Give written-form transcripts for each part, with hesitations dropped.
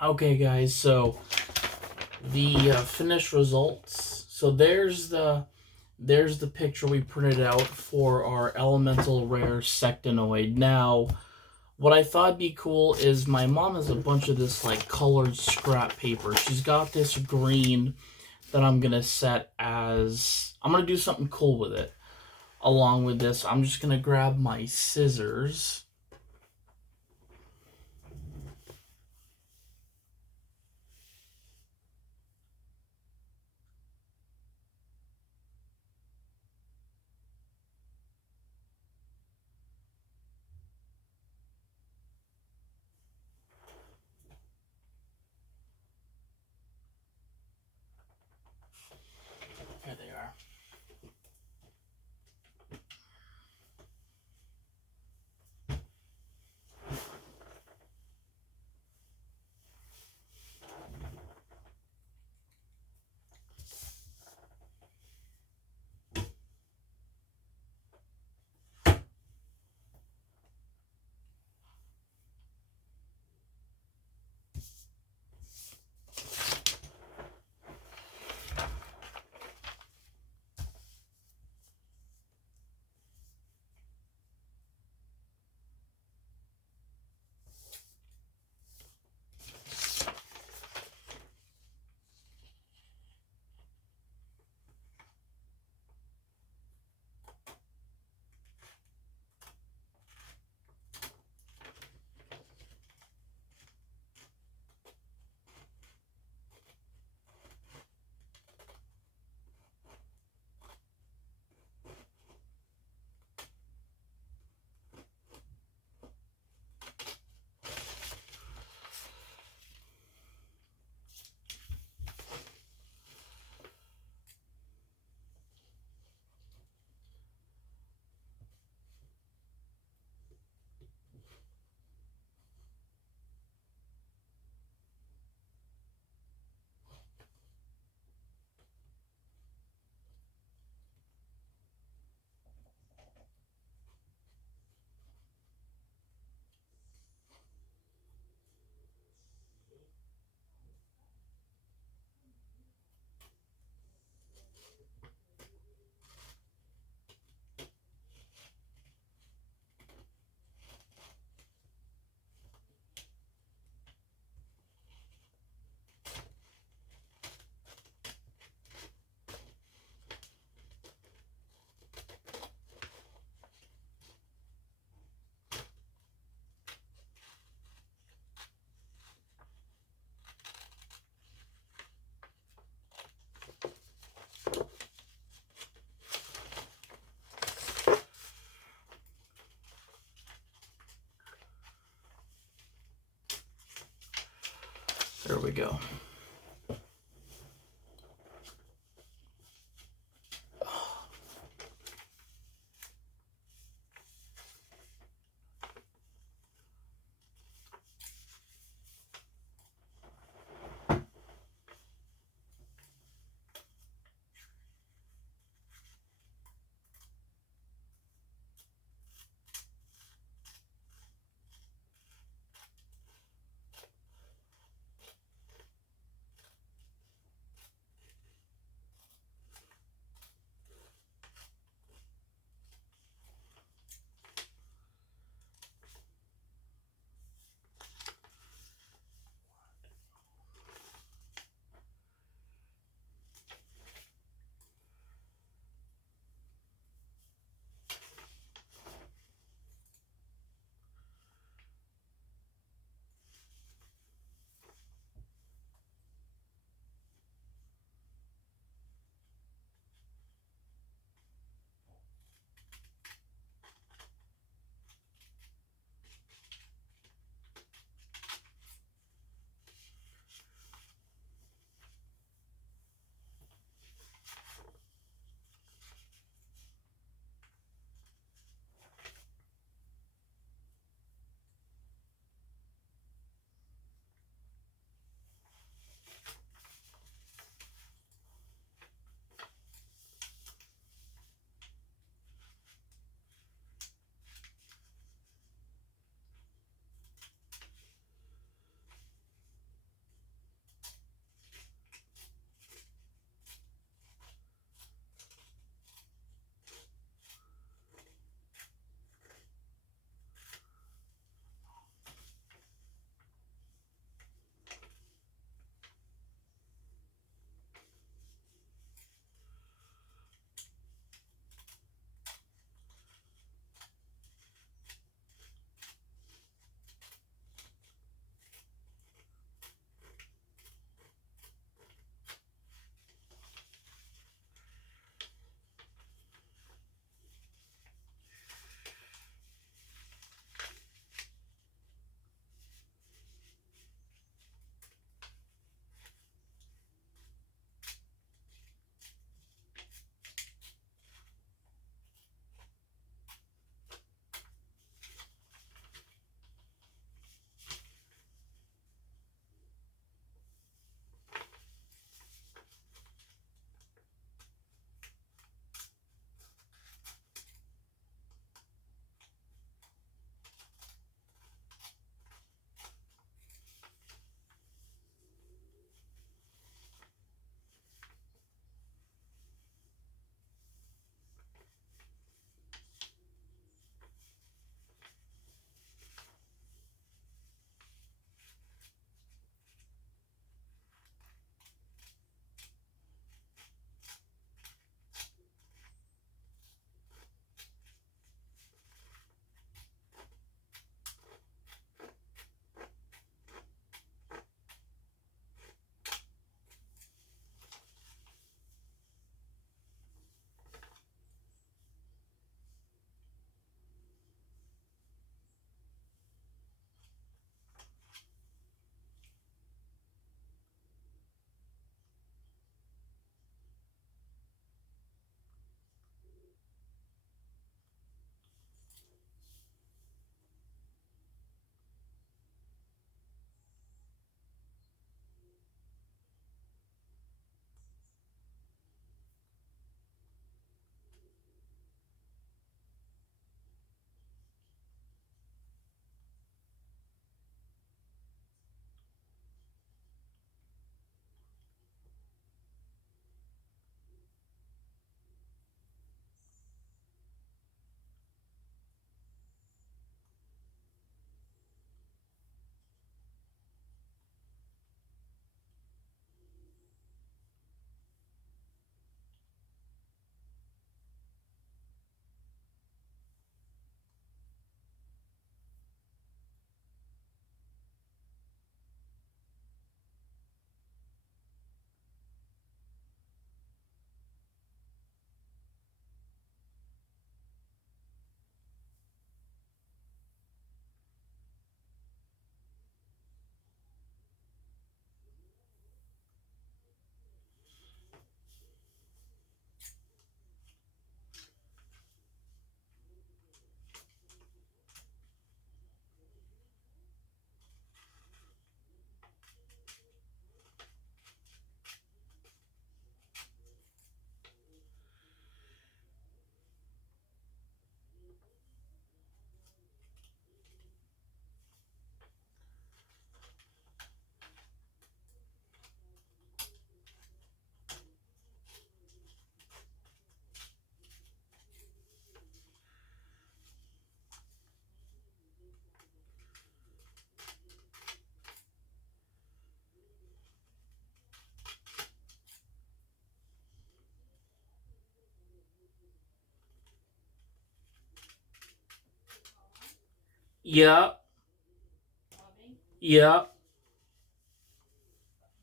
Okay, guys, so the finished results. So there's the picture we printed out for our elemental rare sectinoid. Now, what I thought would be cool is my mom has a bunch of this like colored scrap paper. She's got this green that I'm gonna set as I'm gonna do something cool with it. Along with this, I'm just gonna grab my scissors. Here they are. There we go. Yeah. Yeah.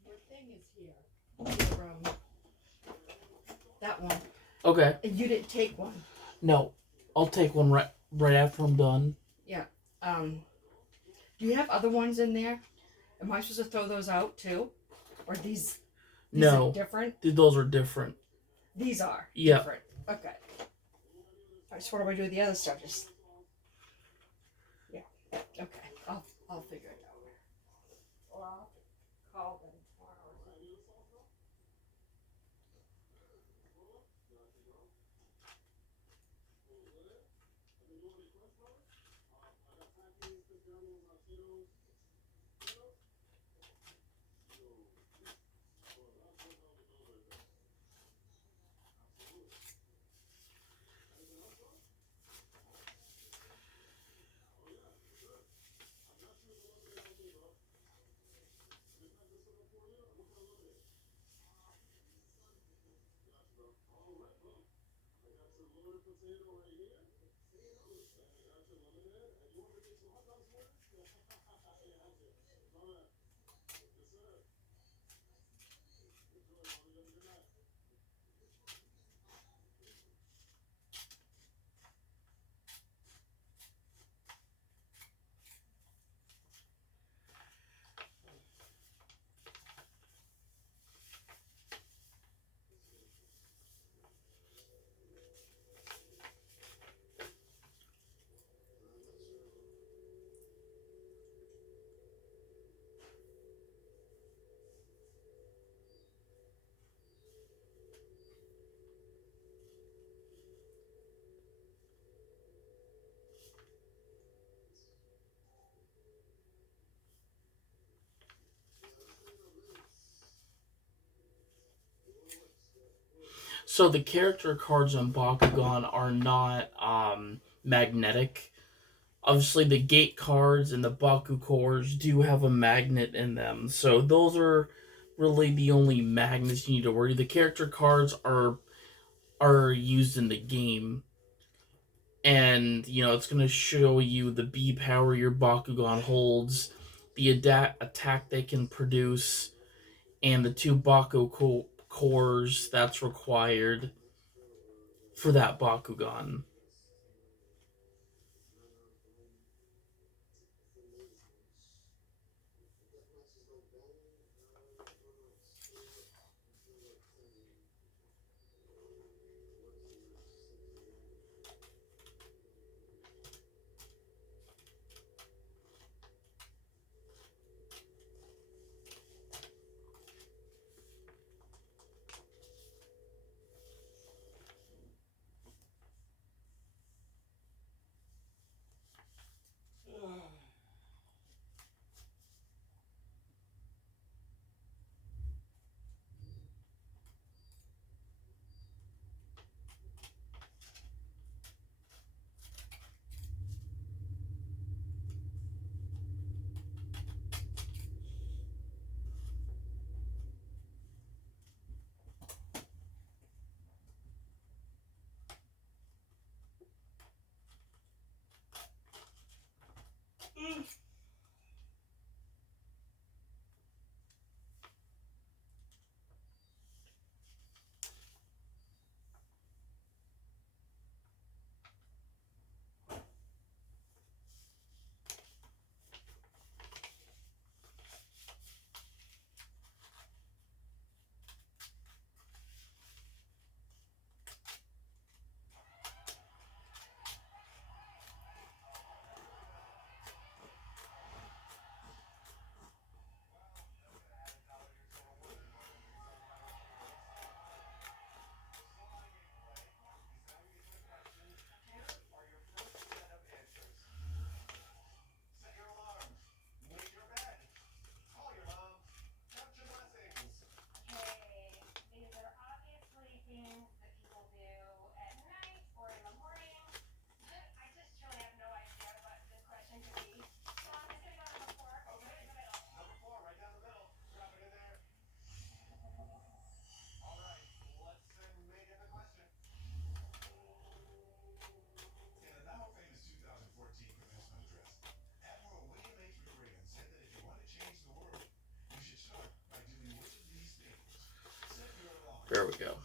Your thing is here. That one. Okay. And you didn't take one. No, I'll take one right after I'm done. Yeah. Do you have other ones in there? Am I supposed to throw those out too? Or these No. are different? Those are different. These are different. Okay. Alright, so what do I do with the other stuff? Just okay. I'll figure it out. Or I'll call them tomorrow. So the character cards on Bakugan are not magnetic. Obviously, the gate cards and the Baku cores do have a magnet in them. So those are really the only magnets you need to worry. The character cards are used in the game. And, it's going to show you the B power your Bakugan holds, the attack they can produce, and the two cores that's required for that Bakugan. There we go.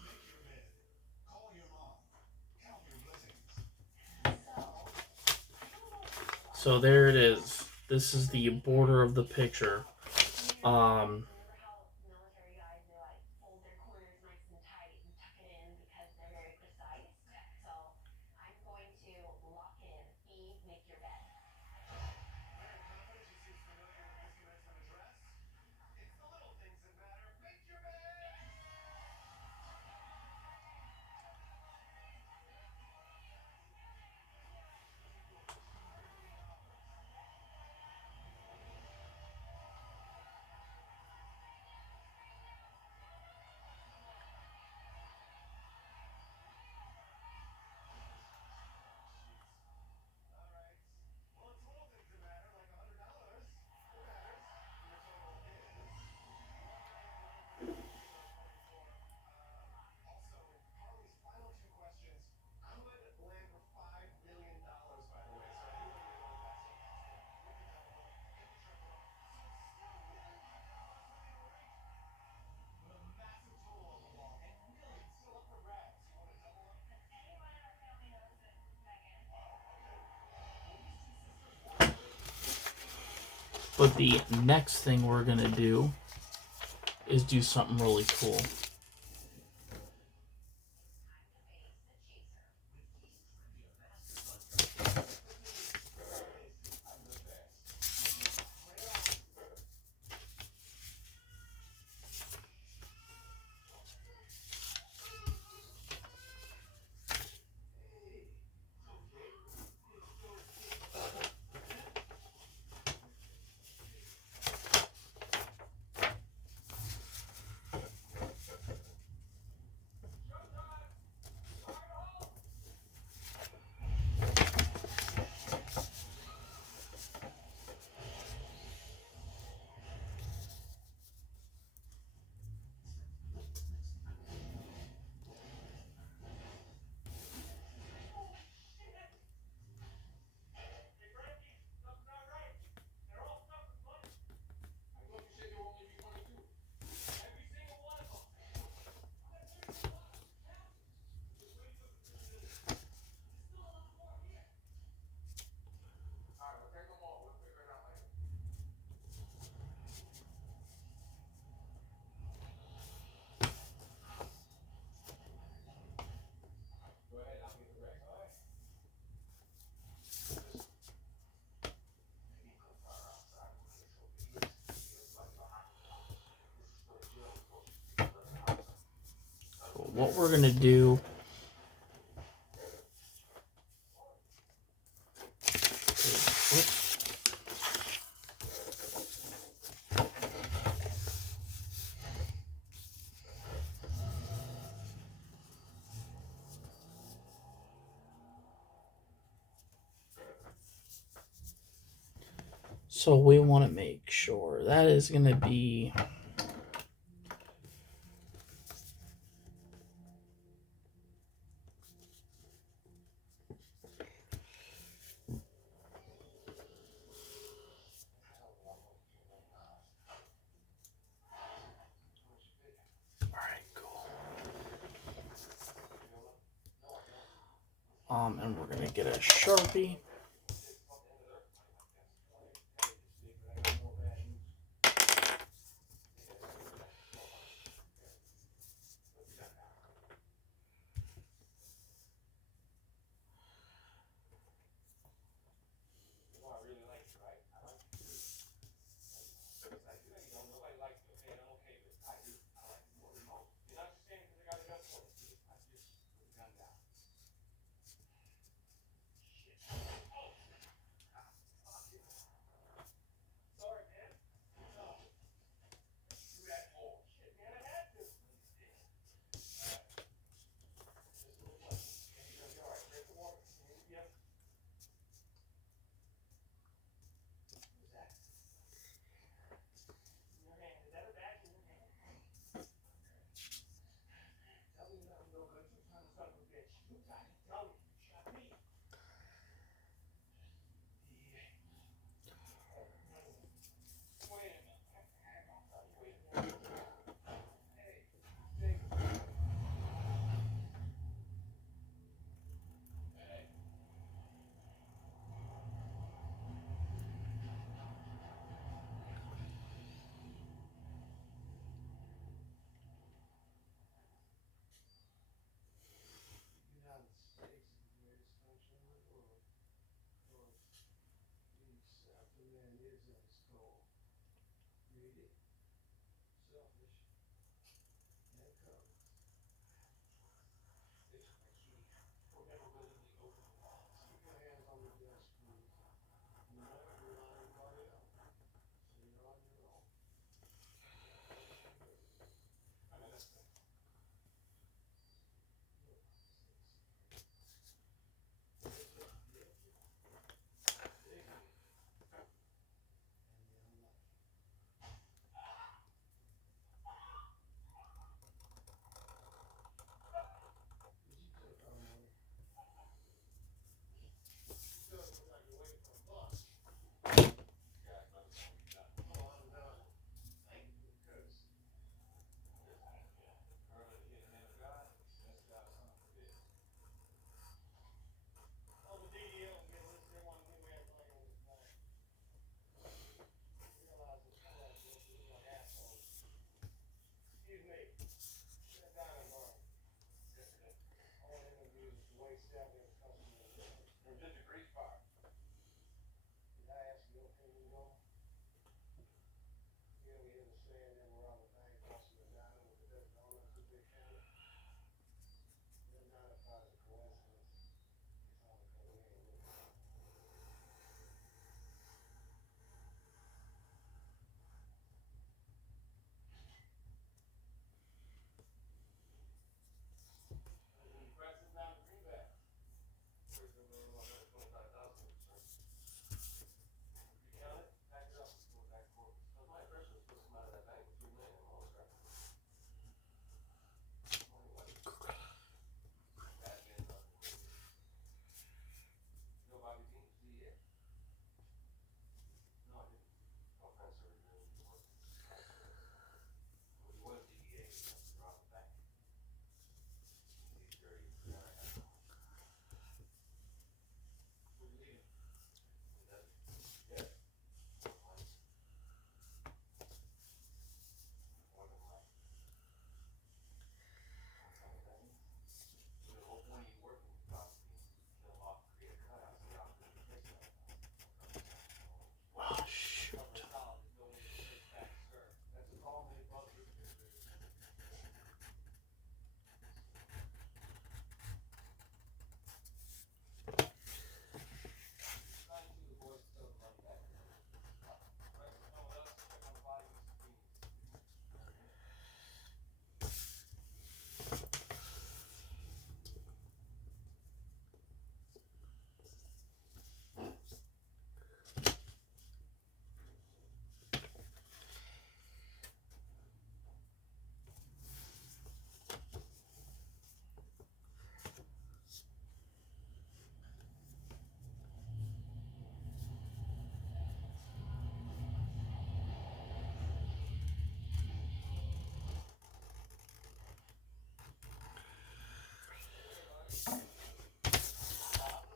So there it is. This is the border of the picture. But the next thing we're going to do is do something really cool. What we're going to do so we want to make sure that is going to be and we're going to get a Sharpie.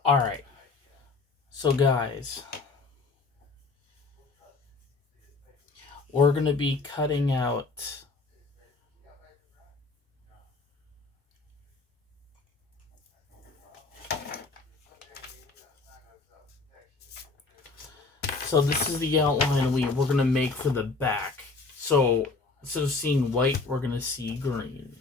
Alright, so guys, we're going to be cutting out so this is the outline we're going to make for the back. So instead of seeing white, we're going to see green.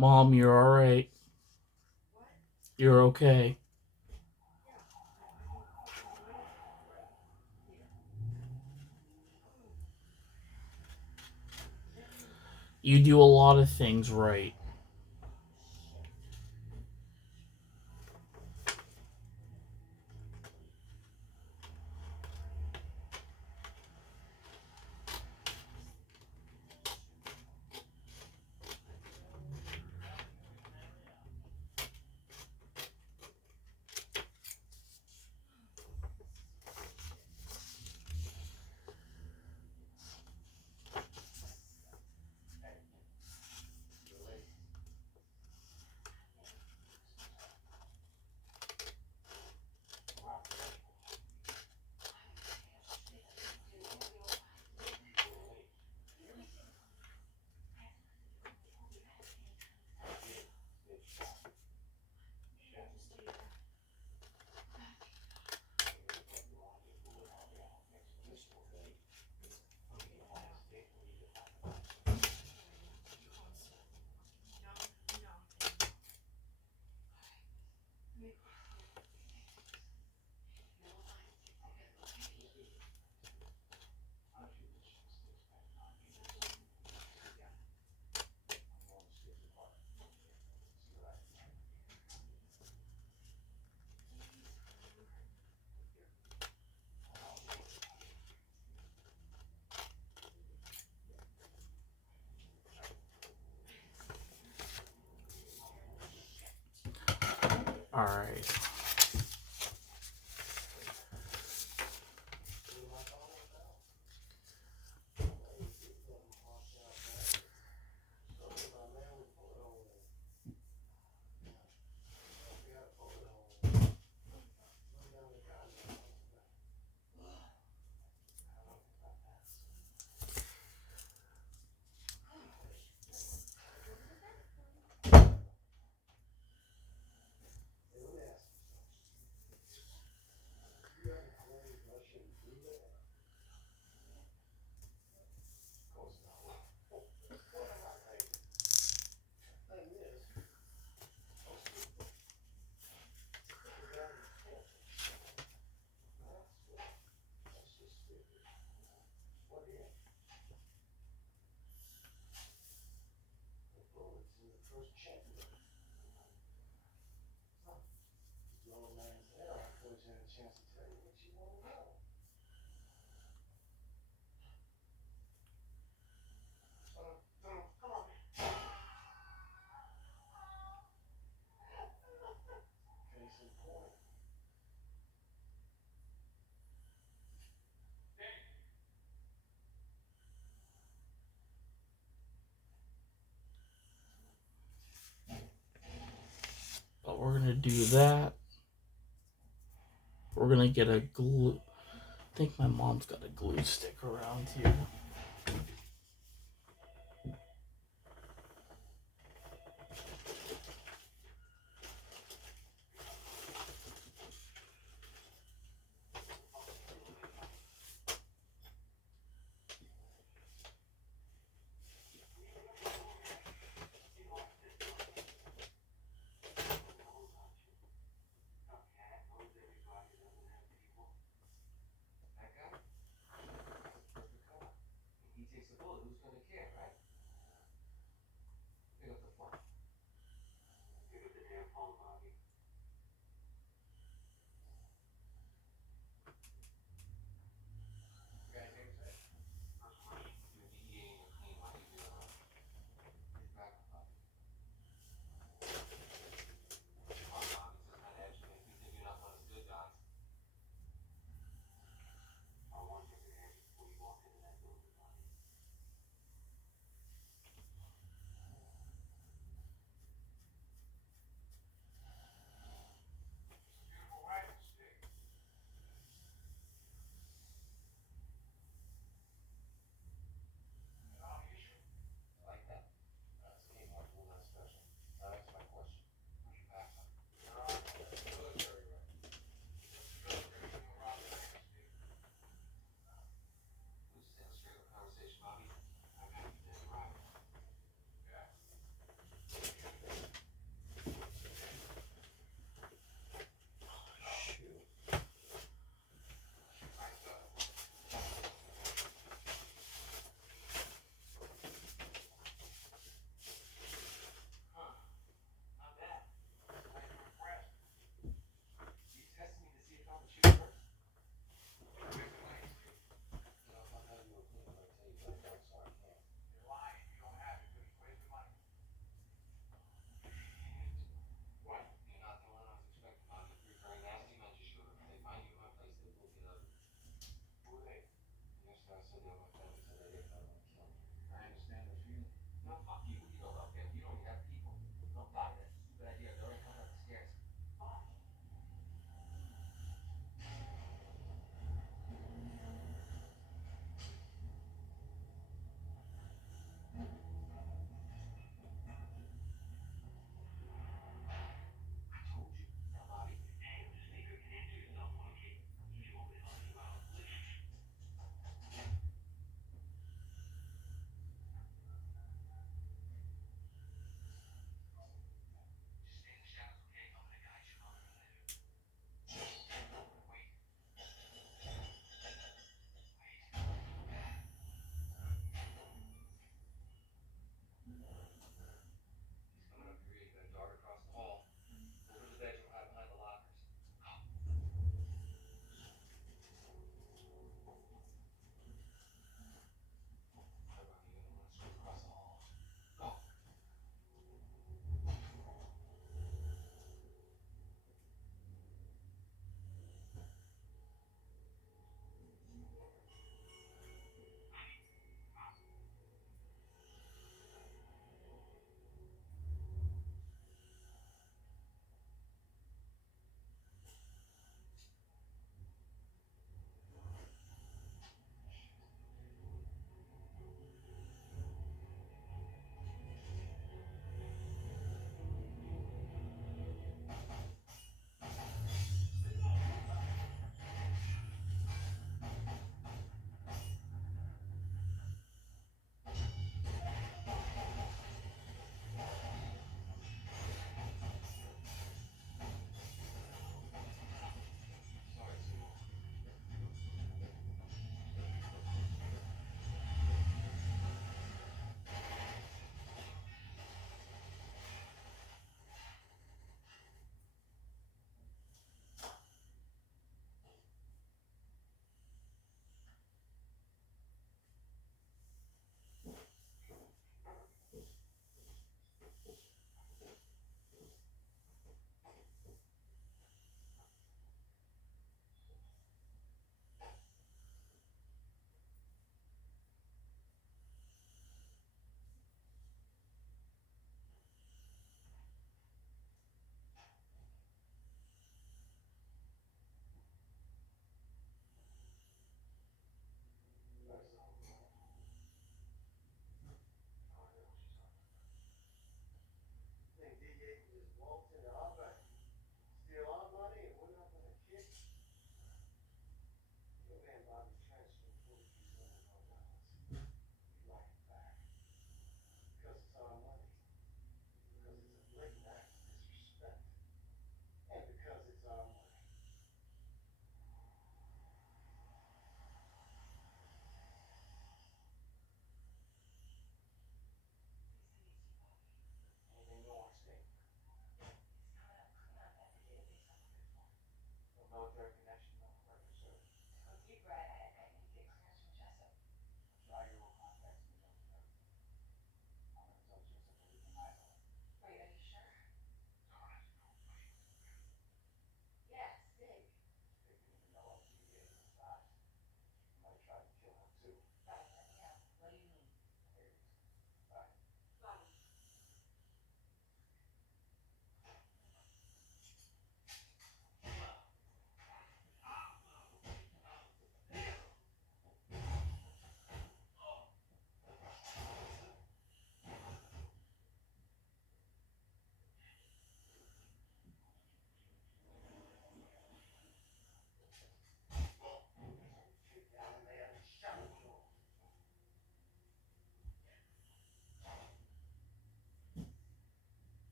Mom, you're alright. You're okay. You do a lot of things right. All right. But we're gonna do that. We're gonna get a glue. I think my mom's got a glue stick around here.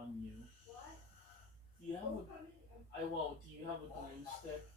on you. Do you have a? I won't. Do you have a glue stick?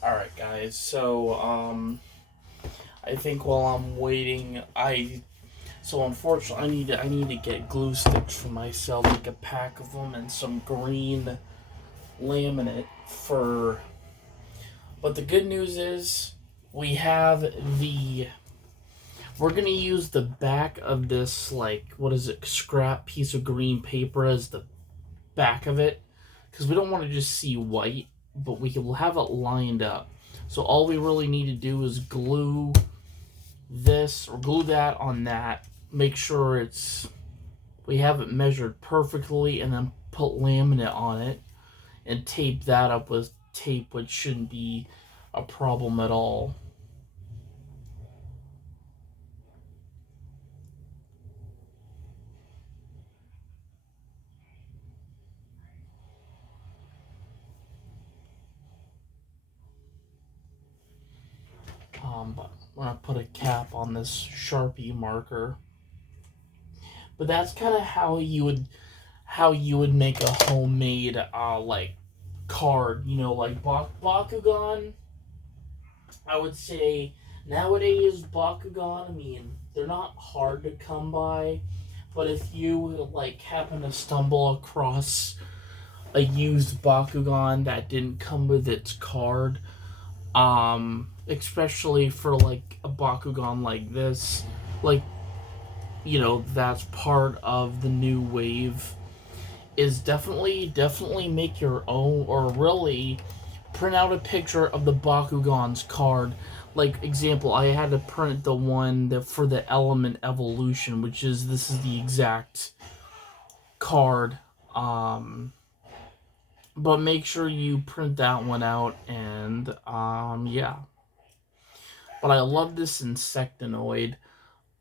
All right, guys. So I think while I'm waiting, so unfortunately I need to get glue sticks for myself, like a pack of them, and some green laminate for. But the good news is we have the. We're gonna use the back of this, like, what is it, scrap piece of green paper as the back of it, because we don't want to just see white, but we will have it lined up. So all we really need to do is glue this or glue that on that, make sure we have it measured perfectly, and then put laminate on it and tape that up with tape, which shouldn't be a problem at all. But I'm gonna put a cap on this Sharpie marker. But that's kind of how you would make a homemade like card. You know, like bakugan. I would say nowadays bakugan. I mean, they're not hard to come by, but if you like happen to stumble across a used bakugan that didn't come with its card, especially for like a bakugan like this, like, you know, that's part of the new wave, is definitely make your own, or really print out a picture of the bakugan's card. Like, example, I had to print the one that for the element evolution, which is, this is the exact card. But make sure you print that one out, and yeah. But I love this insectinoid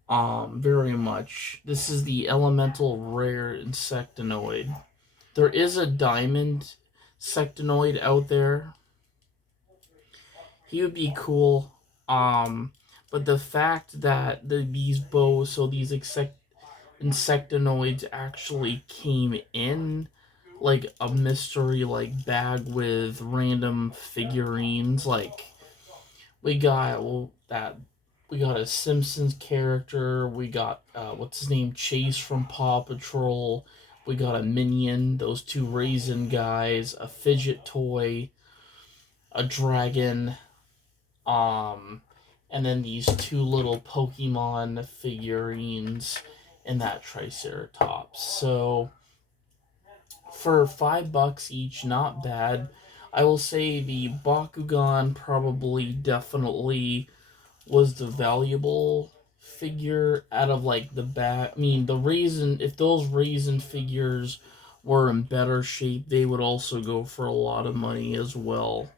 very much. This is the elemental rare insectinoid. There is a diamond sectinoid out there. He would be cool. But the fact that these bows, so these insectinoids actually came in like a mystery like bag with random figurines, like we got we got a Simpsons character, we got what's his name, Chase from Paw Patrol, we got a Minion, those two raisin guys, a fidget toy, a dragon, and then these two little Pokemon figurines and that Triceratops. So for $5 each, not bad. I will say the Bakugan probably definitely was the valuable figure out of like the back. I mean, the raisin, if those raisin figures were in better shape, they would also go for a lot of money as well.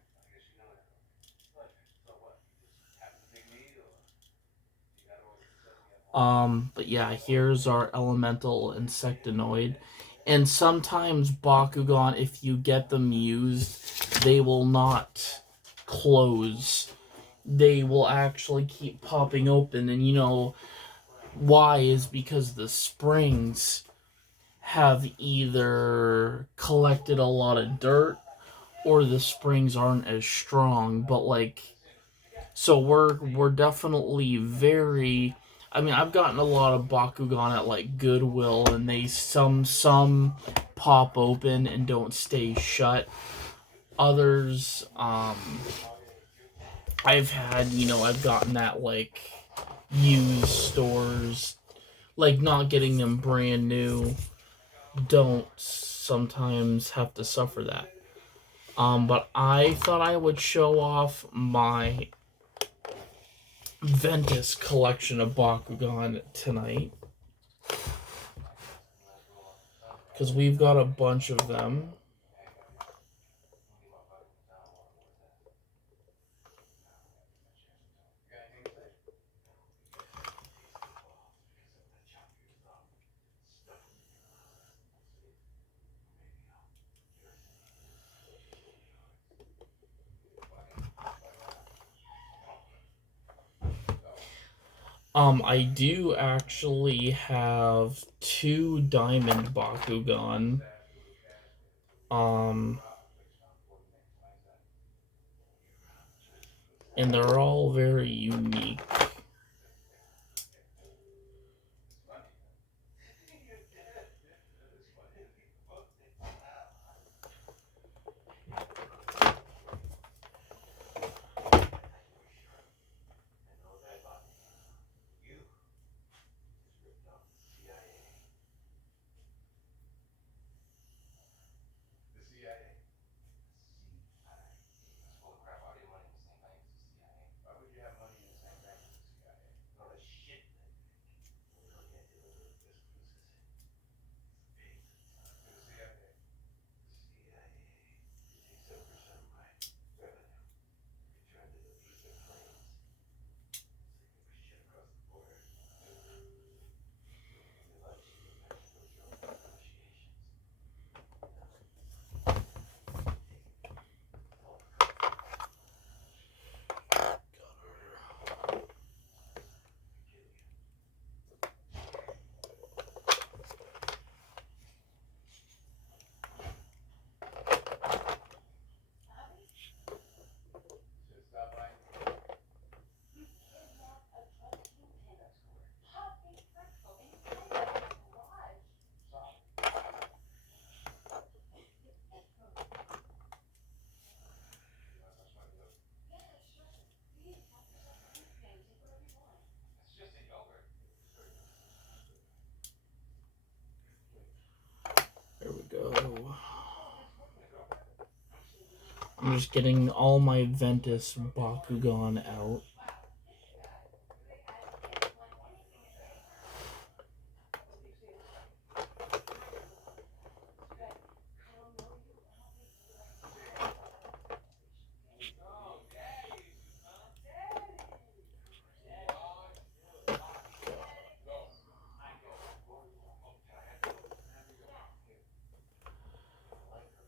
But yeah, here's our elemental insectinoid. And sometimes Bakugan, if you get them used, they will not close. They will actually keep popping open, and you know why is because the springs have either collected a lot of dirt, or the springs aren't as strong, but like, so we're definitely very. I mean, I've gotten a lot of bakugan at like Goodwill, and they some pop open and don't stay shut. Others, I've had, I've gotten at like used stores, like not getting them brand new. Don't sometimes have to suffer that. But I thought I would show off my Ventus collection of Bakugan tonight, because we've got a bunch of them. I do actually have 2 Diamond Bakugan. And they're all very unique. There we go. I'm just getting all my Ventus Bakugan out.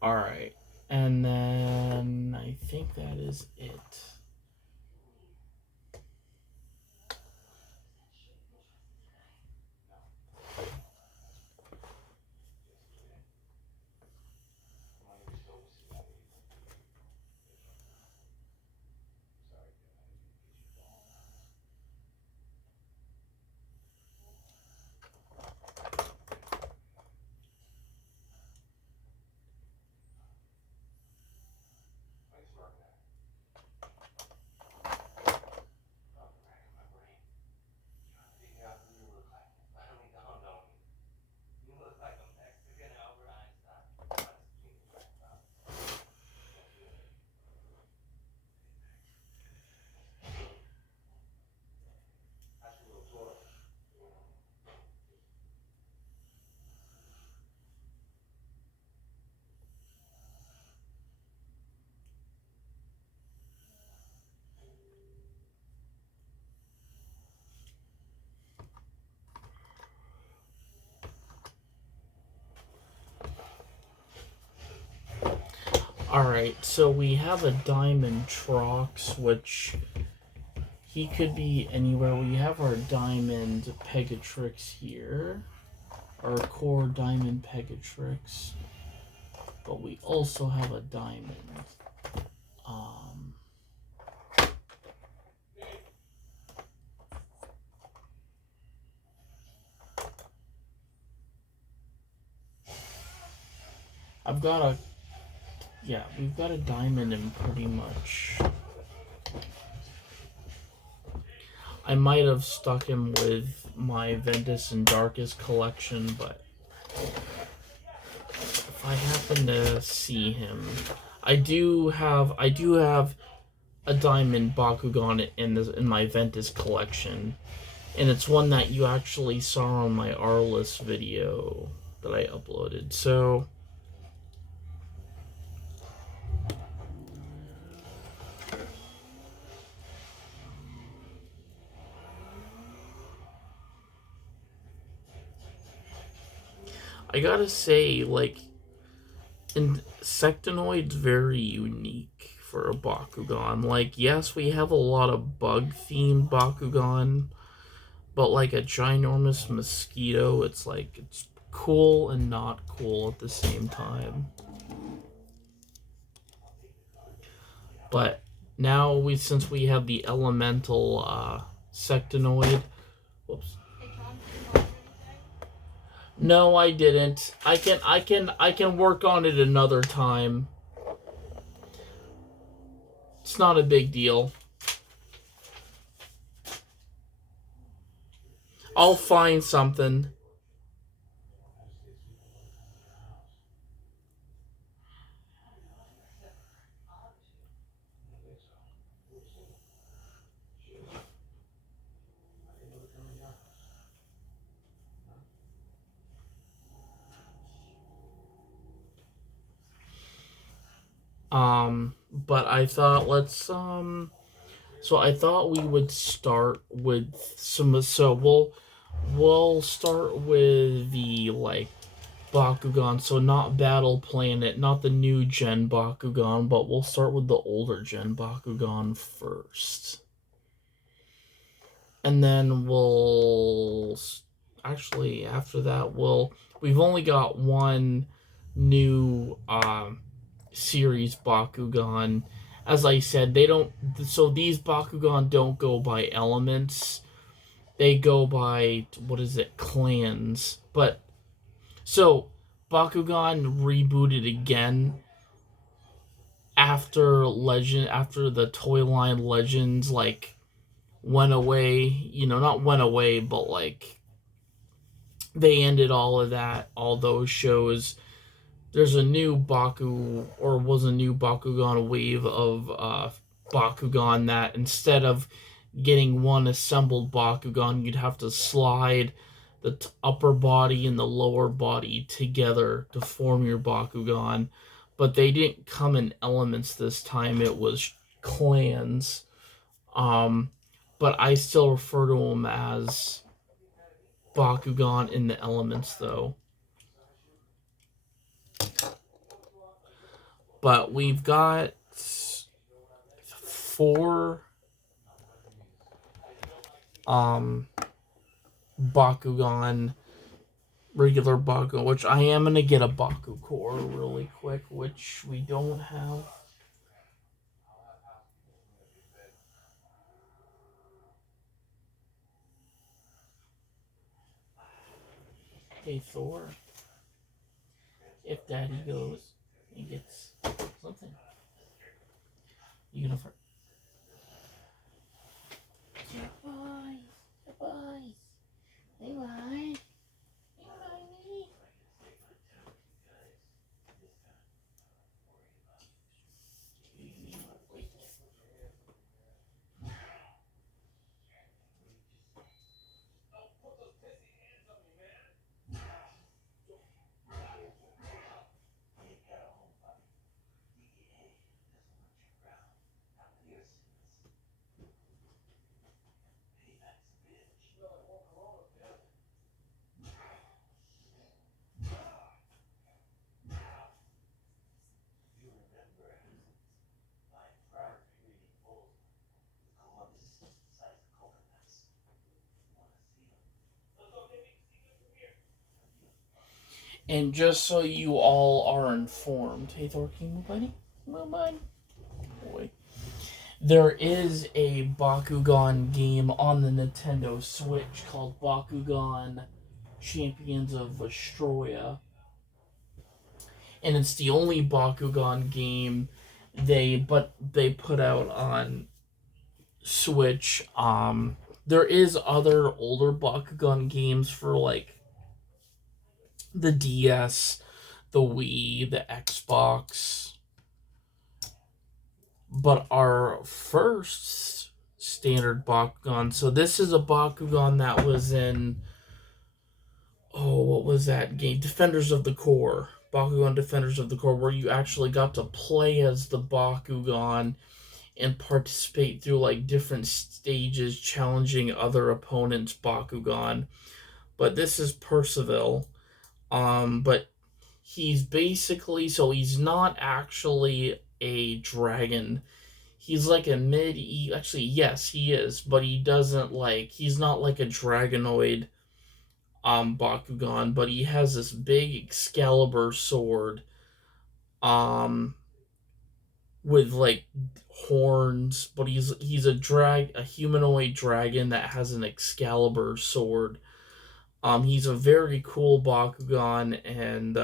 Alright, and then I think that is it. Alright, so we have a Diamond Trox, which he could be anywhere. We have our Diamond Pegatrix here. Our core Diamond Pegatrix. but we also have a diamond. I've got a, yeah, we've got a diamond in pretty much. I might have stuck him with my Ventus and Darkest collection, but if I happen to see him, I do have a diamond Bakugan in my Ventus collection, and it's one that you actually saw on my R-list video that I uploaded. So I gotta say, like, Insectonoid's very unique for a Bakugan. Like, yes, we have a lot of bug-themed Bakugan, but like a ginormous mosquito, it's like, it's cool and not cool at the same time. But now since we have the elemental Sectonoid, whoops. No, I didn't. I can work on it another time. It's not a big deal. I'll find something. But I thought so I thought we would start with we'll start with the, like, Bakugan, so not Battle Planet, not the new gen Bakugan, but we'll start with the older gen Bakugan first. And then actually, after that, we've only got one new series Bakugan. As I said, these Bakugan don't go by elements. They go by, clans. But, so, Bakugan rebooted again after the toy line Legends, like, went away. Not went away, but, like, they ended all of that, all those shows. There's a new Bakugan wave of Bakugan that instead of getting one assembled Bakugan, you'd have to slide the upper body and the lower body together to form your Bakugan. But they didn't come in elements this time, it was clans. But I still refer to them as Bakugan in the elements, though. But we've got 4 Bakugan, regular Bakugan, which I am going to get a Baku Core really quick, which we don't have. Hey Thor, if Daddy goes and gets something, you gonna fart? Yeah, boys. Yeah, boys. Hey, boy. Hey, buddy. And just so you all are informed, hey Thor, can you move, buddy? Move, buddy. Boy. There is a Bakugan game on the Nintendo Switch called Bakugan Champions of Vestroia. And it's the only Bakugan game they put out on Switch. There is other older Bakugan games for like the DS, the Wii, the Xbox. But our first standard Bakugan, so this is a Bakugan that was in, what was that game? Defenders of the Core. Bakugan Defenders of the Core, where you actually got to play as the Bakugan and participate through like different stages, challenging other opponents' Bakugan. But this is Percival. But he's basically, so he's not actually a dragon. He's like a actually, yes, he is, but he doesn't like, he's not like a dragonoid Bakugan, but he has this big Excalibur sword with like horns, but he's a humanoid dragon that has an Excalibur sword. He's a very cool Bakugan, and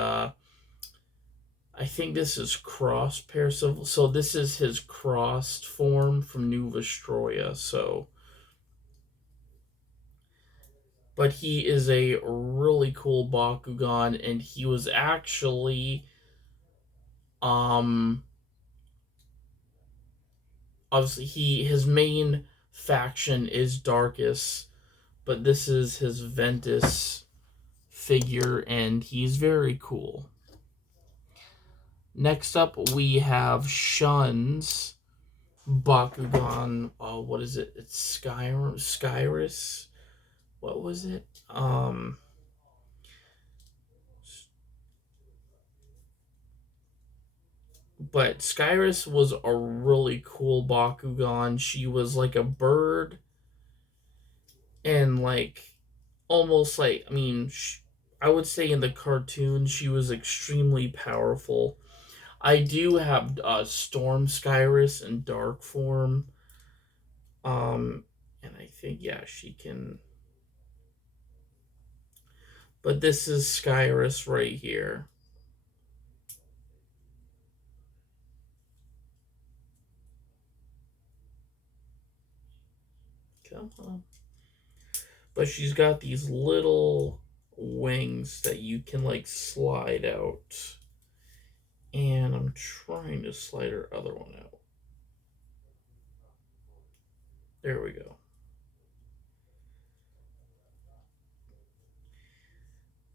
I think this is cross Percival. So this is his crossed form from New Vestroia. So, but he is a really cool Bakugan, and he was actually, obviously his main faction is Darkus, but this is his Ventus figure, and he's very cool. Next up, we have Shun's Bakugan. What is it? It's Skyress. What was it? But Skyress was a really cool Bakugan. She was like a bird, and like almost like, I mean, I would say in the cartoon she was extremely powerful. I do have Storm Skyress in dark form. And I think, yeah, she can. But this is Skyress right here. Come on. But she's got these little wings that you can like slide out. And I'm trying to slide her other one out. There we go.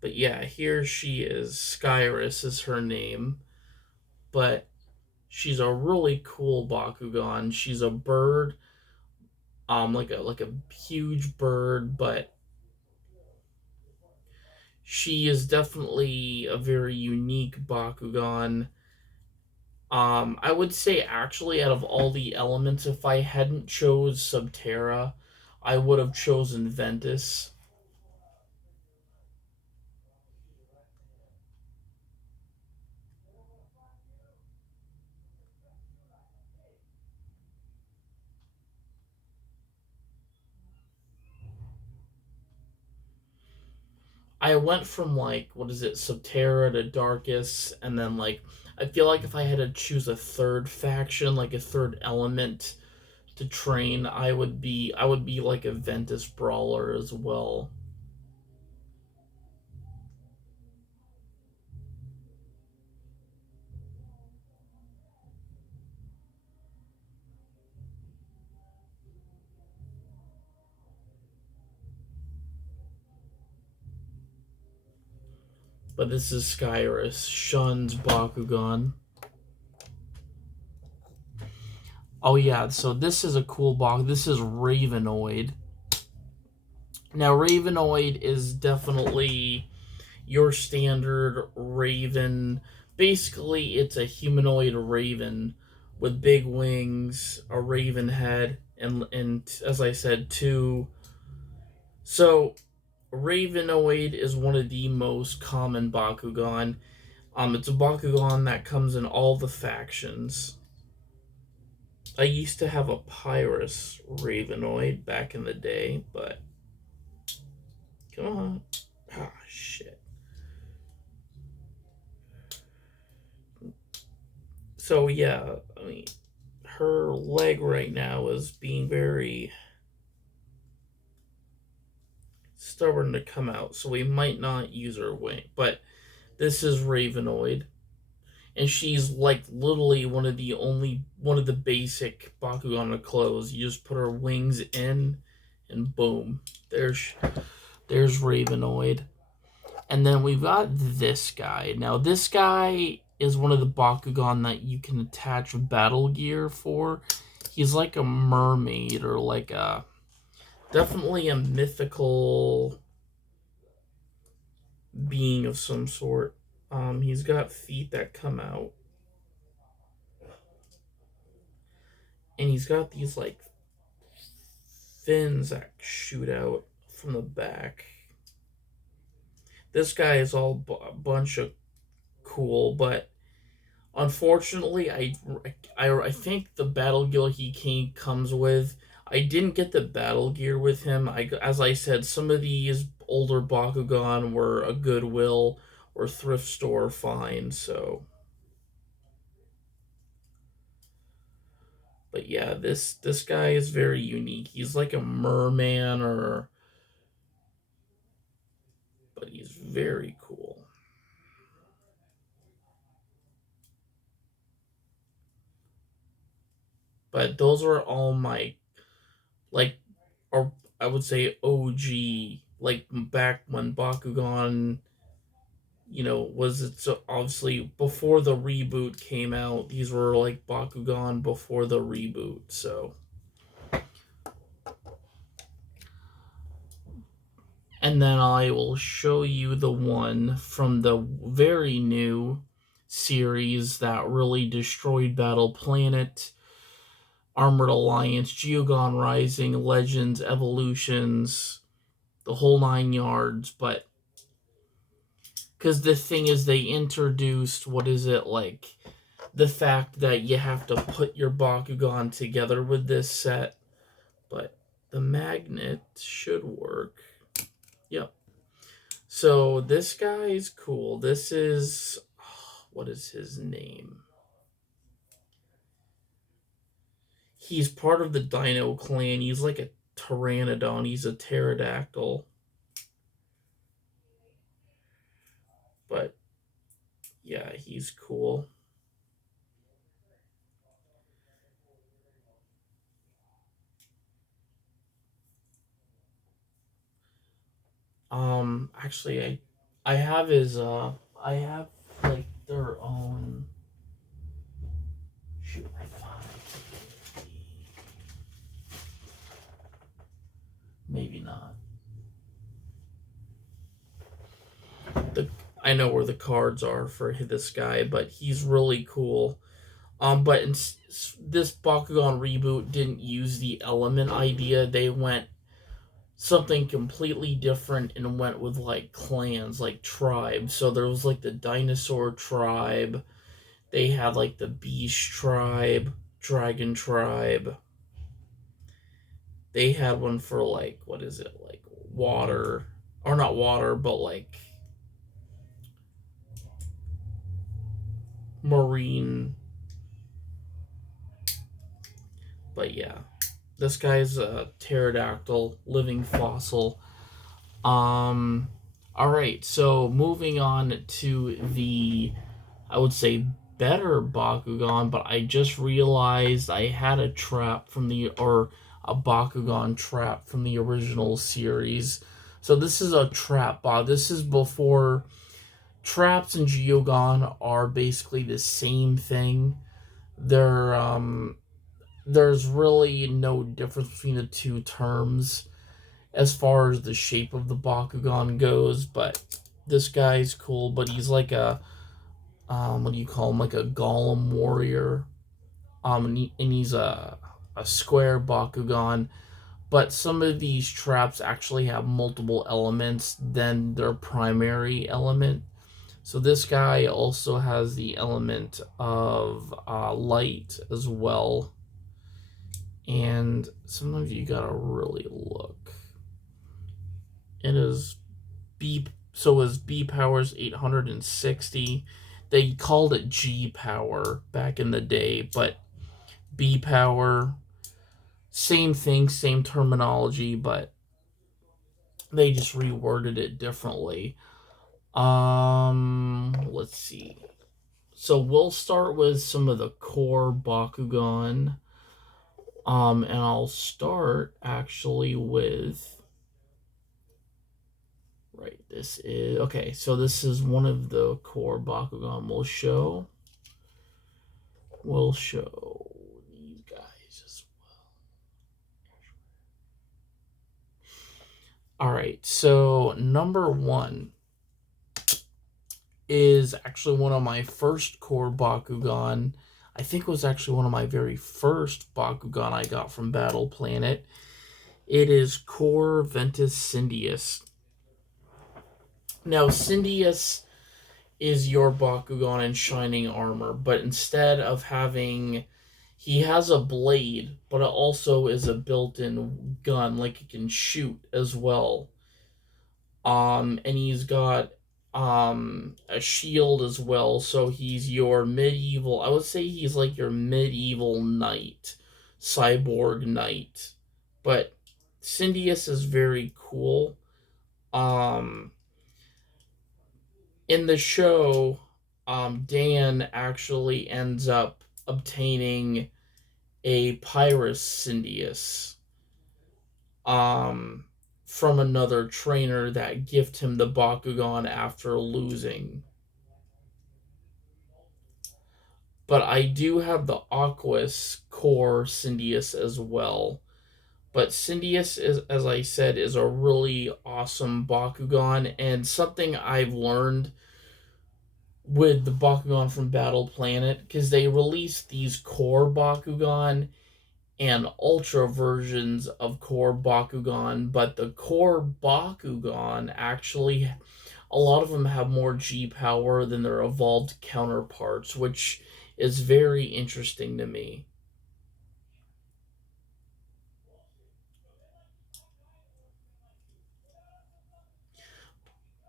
But yeah, here she is. Skyress is her name. But she's a really cool Bakugan. She's a bird. Like a huge bird, but she is definitely a very unique Bakugan. I would say actually out of all the elements, if I hadn't chose Subterra, I would have chosen Ventus. I went from like, what is it, Subterra to Darkus, and then like, I feel like if I had to choose a third faction, like a third element to train, I would be like a Ventus brawler as well. But this is Skyress, Shun's Bakugan. Oh yeah, so this is a cool box. This is Ravenoid. Now Ravenoid is definitely your standard raven. Basically, it's a humanoid raven with big wings, a raven head, and as I said, two. So Ravenoid is one of the most common Bakugan. It's a Bakugan that comes in all the factions. I used to have a Pyrus Ravenoid back in the day, but come on. Ah, shit. So yeah, I mean, her leg right now is being very stubborn to come out, so we might not use her wing. But this is Ravenoid, and she's like literally one of the basic Bakugan to close. You just put her wings in, and boom, there's Ravenoid. And then we've got this guy. Now this guy is one of the Bakugan that you can attach battle gear for. He's like a mermaid, or like a definitely a mythical being of some sort. He's got feet that come out, and he's got these like fins that shoot out from the back. This guy is all a bunch of cool, but unfortunately, I think the battle gear he comes with, I didn't get the battle gear with him. As I said, some of these older Bakugan were a Goodwill or thrift store find, so. But yeah, this guy is very unique. He's like a merman, but he's very cool. But those are all my, like, or I would say OG, like back when Bakugan, was it so obviously before the reboot came out. These were like Bakugan before the reboot, so. And then I will show you the one from the very new series that really destroyed Battle Planet, Armored Alliance, Geogon Rising, Legends, Evolutions, the whole 9 yards. But because the thing is, they introduced, the fact that you have to put your Bakugan together with this set. But the magnet should work. Yep. So this guy is cool. This is, what is his name? He's part of the Dino clan. He's like a pteranodon. He's a pterodactyl. But yeah, he's cool. Actually, I have his I have like their own. Shoot, I find maybe not. I know where the cards are for this guy, but he's really cool. But this Bakugan reboot didn't use the element idea. They went something completely different and went with like clans, like tribes. So there was like the dinosaur tribe. They had like the beast tribe, dragon tribe. They had one for like, what is it, like water, or not water, but like marine. But yeah, this guy's a pterodactyl, living fossil. All right, so moving on to the, I would say, better Bakugan, but I just realized I had a Bakugan trap from the original series. So this is a trap bot. This is before traps and Geogon are basically the same thing. There's really no difference between the two terms as far as the shape of the Bakugan goes, but this guy's cool, but he's like a, what do you call him, like a golem warrior, and he's a square Bakugan, but some of these traps actually have multiple elements than their primary element. So this guy also has the element of light as well. And sometimes you gotta really look. It is B, so his B power is 860. They called it G power back in the day, but B power, same thing, same terminology, but they just reworded it differently. Let's see. So we'll start with some of the core Bakugan. And I'll start actually with, right, this is, okay, so this is one of the core Bakugan we'll show these guys as well. Alright, so number one is actually one of my first core Bakugan. I think it was actually one of my very first Bakugan I got from Battle Planet. It is core Ventus Syndius. Now, Syndius is your Bakugan in shining armor, but instead of having, he has a blade, but it also is a built-in gun, like it can shoot as well. And he's got a shield as well, so he's your medieval, I would say he's like your medieval knight, cyborg knight. But Syndius is very cool. In the show, Dan actually ends up obtaining a Pyrus Syndius from another trainer that gifted him the Bakugan after losing. But I do have the Aquas core Syndius as well. But Syndius, is, as I said, is a really awesome Bakugan, and something I've learned with the Bakugan from Battle Planet, because they released these core Bakugan and ultra versions of core Bakugan, but the core Bakugan actually, a lot of them have more G power than their evolved counterparts, which is very interesting to me.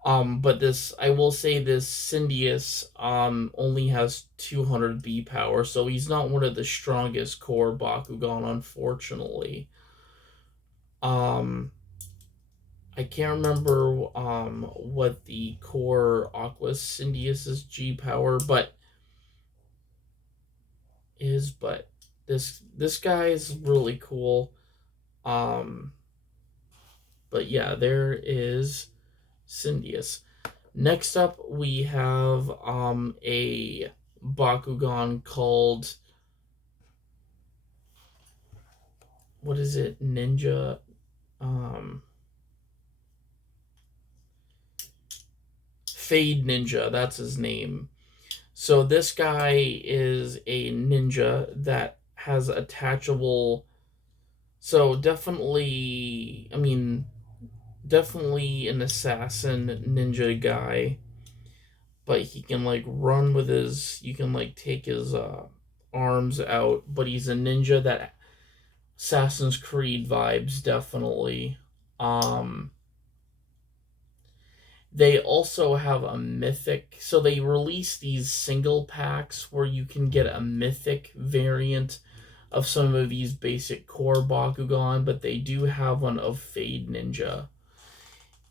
But this, I will say this Syndius, only has 200 B power, so he's not one of the strongest core Bakugan, unfortunately. I can't remember, what the core Aqua Syndius's G power, but this guy is really cool. But yeah, there is Syndius. Next up, we have a Bakugan called, what is it? Ninja. Fade Ninja. That's his name. So this guy is a ninja that has attachable. So definitely, I mean, definitely an assassin ninja guy, but he can like run with his, you can like take his arms out, but he's a ninja that Assassin's Creed vibes, definitely. They also have a mythic, so they release these single packs where you can get a mythic variant of some of these basic core Bakugan, but they do have one of Fade Ninja.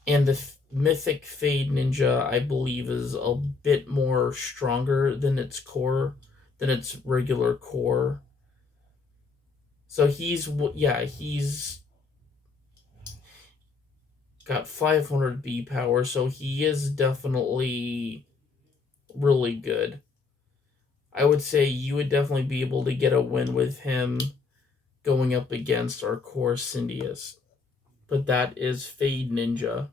And the mythic Fade Ninja, I believe, is a bit more stronger than its core, than its regular core. So he's got 500 B power, so he is definitely really good. I would say you would definitely be able to get a win with him going up against our core Syndius. But that is Fade Ninja.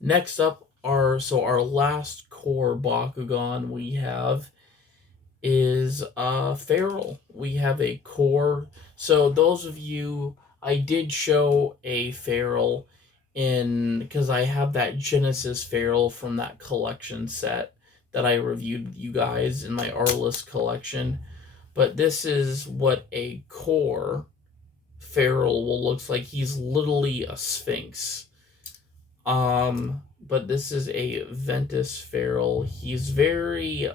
Next up, our last core Bakugan we have is feral. We have a core. So those of you, I did show a feral in because I have that Genesis feral from that collection set that I reviewed you guys in my Arliss collection. But this is what a core feral will looks like. He's literally a sphinx. But this is a Ventus feral. He's very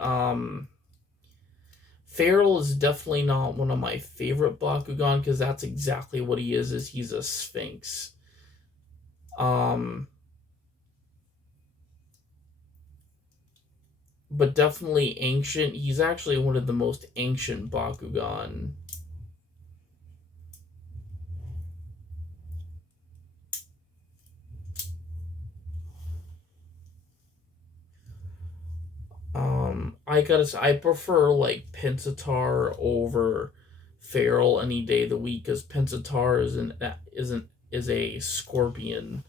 feral is definitely not one of my favorite Bakugan because that's exactly what he is he's a sphinx. But definitely ancient. He's actually one of the most ancient Bakugan. I gotta say, I prefer like Pensatar over Feral any day of the week because Pensatar is a scorpion.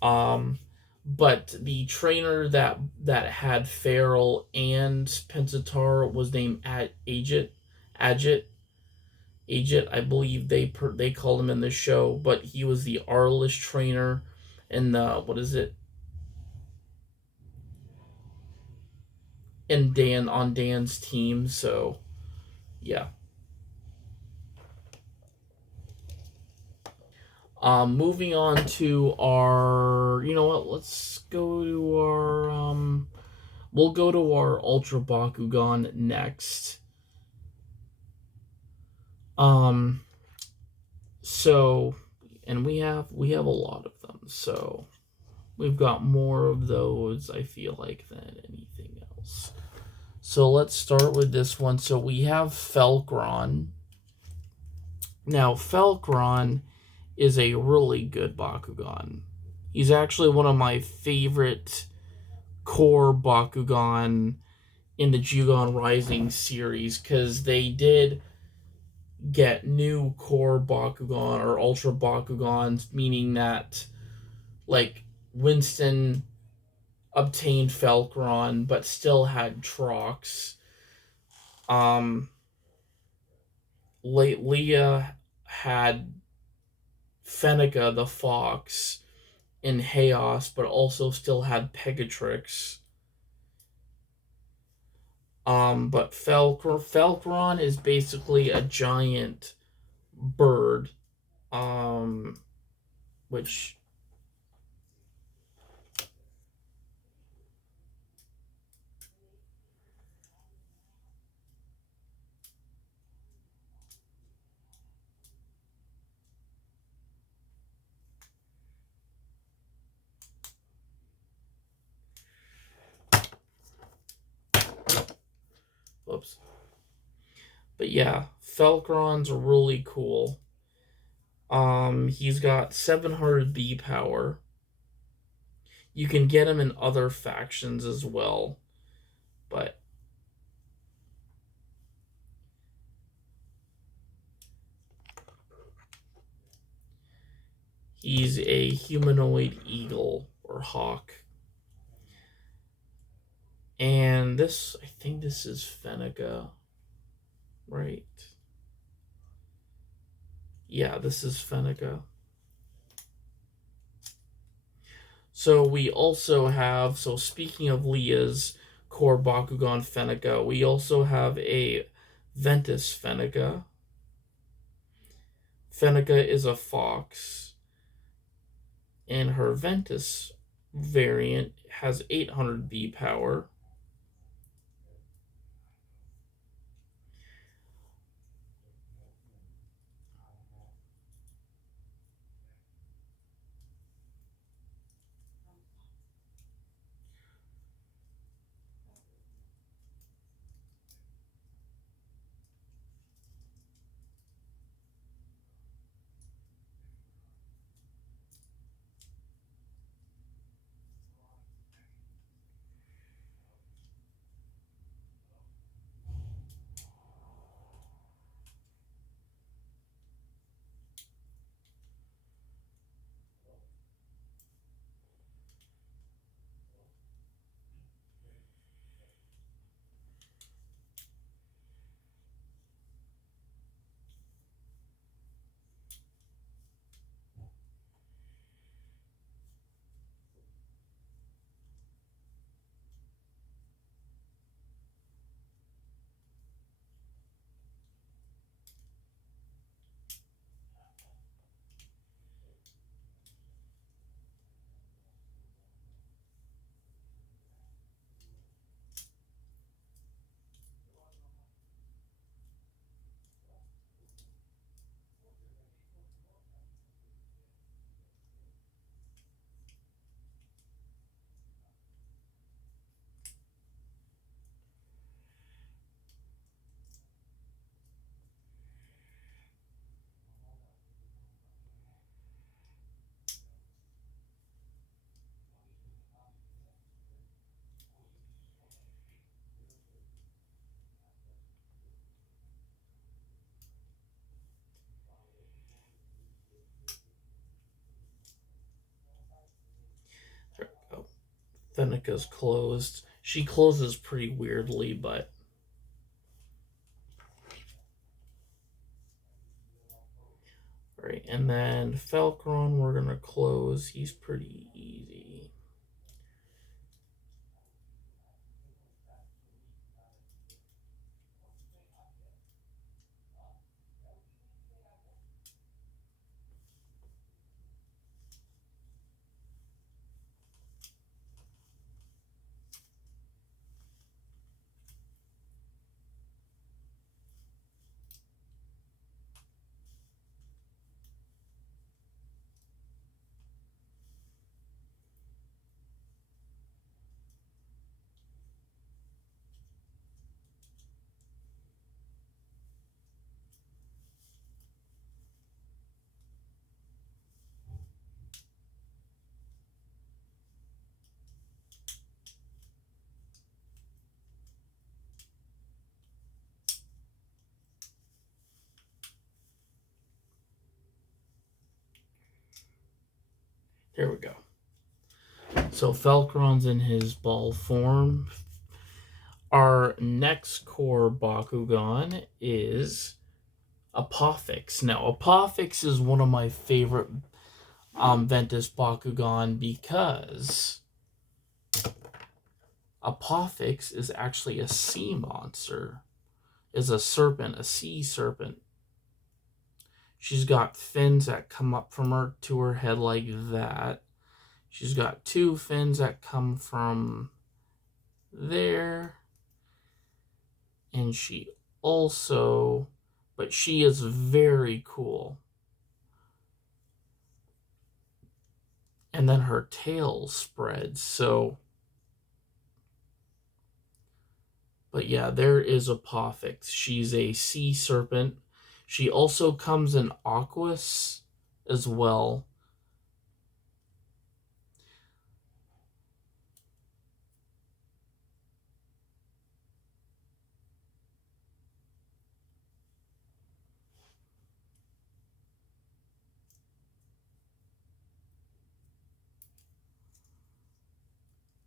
Um, but the trainer that had Feral and Pensatar was named Agit. Agit, I believe they called him in the show, but he was the Arliss trainer in the what is it? In Dan's team, so yeah. Moving on to our, you know what? Let's go to our we'll go to our Ultra Bakugan next. Um, so, and we have a lot of them, so we've got more of those. I feel like than anything else. So let's start with this one. So we have Falcron. Now Falcron is a really good Bakugan. He's actually one of my favorite core Bakugan in the Jugon Rising series because they did get new core Bakugan or Ultra Bakugans, meaning that like Winston obtained Falcron but still had Trox. Leah had Fennica the Fox in Chaos, but also still had Pegatrix. But Falcron is basically a giant bird, which oops. But yeah, Falcron's really cool. He's got 700 B power. You can get him in other factions as well, but he's a humanoid eagle or hawk. And this, I think this is Fennica, right? Yeah, this is Fennica. So we also have, so speaking of Leah's core Bakugan Fennica, we also have a Ventus Fennica. Fennica is a fox, and her Ventus variant has 800 B power. Thenica's closed. She closes pretty weirdly, but right. And then Falcron, we're gonna close. He's pretty easy. There we go. So Falcron's in his ball form. Our next core Bakugan is Apophix. Now, Apophix is one of my favorite Ventus Bakugan because Apophix is actually a sea monster. Is a serpent, a sea serpent. She's got fins that come up from her to her head like that. She's got two fins that come from there. And she also, but she is very cool. And then her tail spreads. So, but yeah, there is Apophix. She's a sea serpent. She also comes in Aquas as well.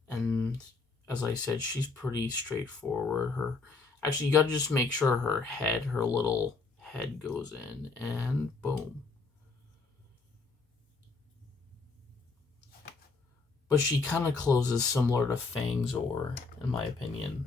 And as I said, she's pretty straightforward. Actually, you got to just make sure her little head goes in, and boom. But she kind of closes similar to Fang's Ore, in my opinion.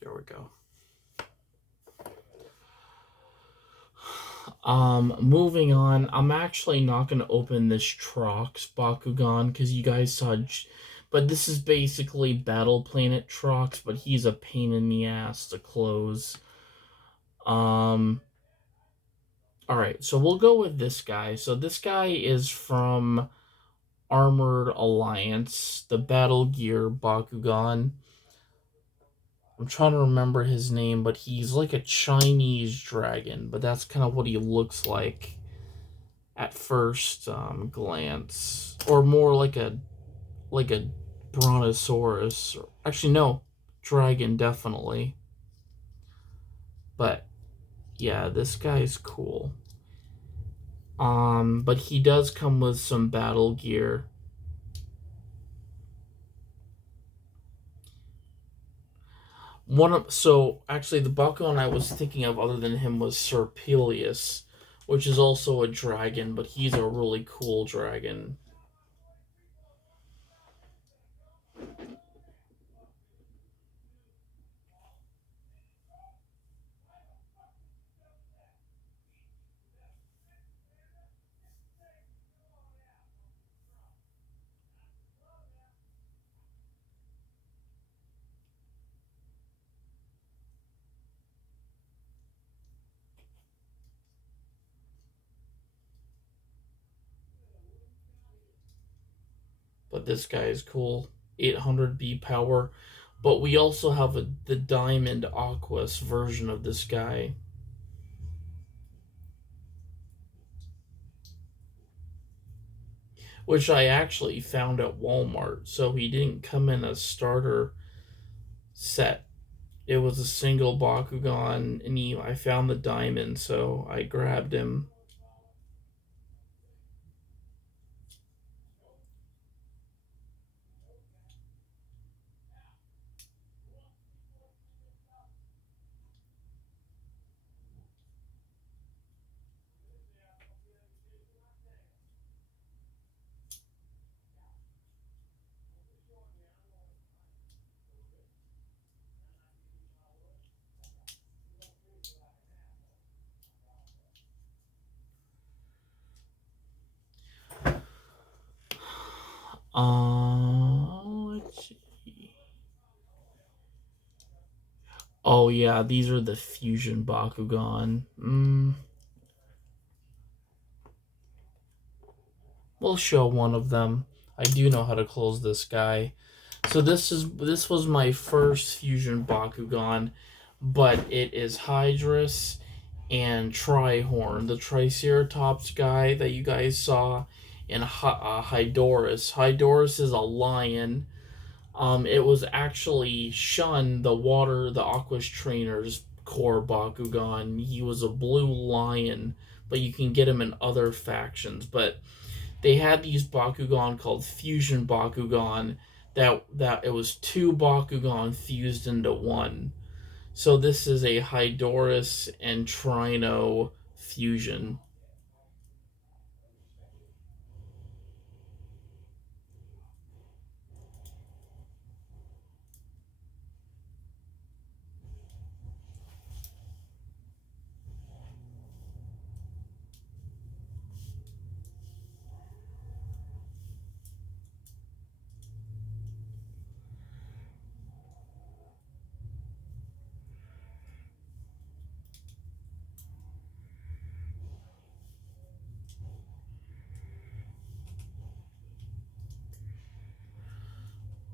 There we go. Moving on, I'm actually not going to open this Trox Bakugan because you guys saw, but this is basically Battle Planet Trox, but he's a pain in the ass to close. Alright, so we'll go with this guy. So this guy is from Armored Alliance, the Battle Gear Bakugan. I'm trying to remember his name, but he's like a Chinese dragon, but that's kind of what he looks like at first glance, or more like a brontosaurus. Actually, no, dragon definitely. But yeah, this guy's cool. But he does come with some battle gear. So actually the Bakugan I was thinking of other than him was Serpelius, which is also a dragon, but he's a really cool dragon. but this guy is cool. 800 B power. But we also have the Diamond Aquas version of this guy. Which I actually found at Walmart. So he didn't come in a starter set. It was a single Bakugan, and I found the diamond, so I grabbed him. Let's see. Oh yeah, these are the fusion Bakugan. We'll show one of them. I do know how to close this guy. So this was my first fusion Bakugan, but it is Hydrus and Trihorn, the Triceratops guy that you guys saw, and Hydorus. Hydorus is a lion. It was actually Shun, the Aqua's trainer's core Bakugan. He was a blue lion, but you can get him in other factions. But they had these Bakugan called Fusion Bakugan that it was two Bakugan fused into one. So this is a Hydorus and Trino fusion.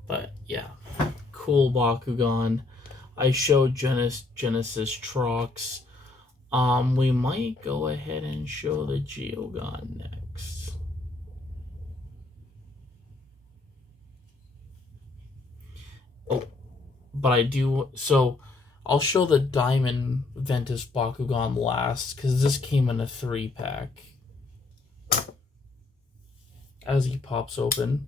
But yeah, cool Bakugan. I showed Genesis Trox. We might go ahead and show the Geogon next. Oh, but I do. So I'll show the Diamond Ventus Bakugan last because this came in a 3-pack as he pops open.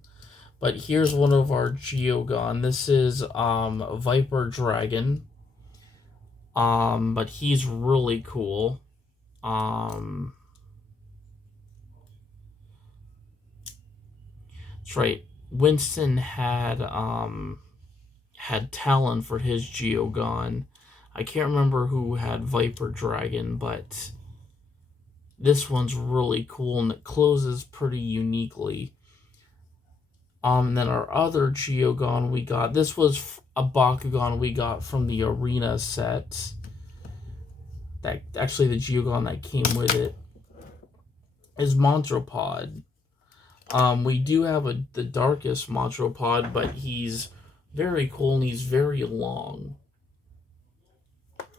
But here's one of our Geogon. This is Viper Dragon. But he's really cool. That's right. Winston had Talon for his Geogon. I can't remember who had Viper Dragon, but this one's really cool and it closes pretty uniquely. And then our other Geogon we got, this was a Bakugan we got from the Arena set. That actually the Geogon that came with it is Montropod. We do have the darkest Montropod, but he's very cool and he's very long.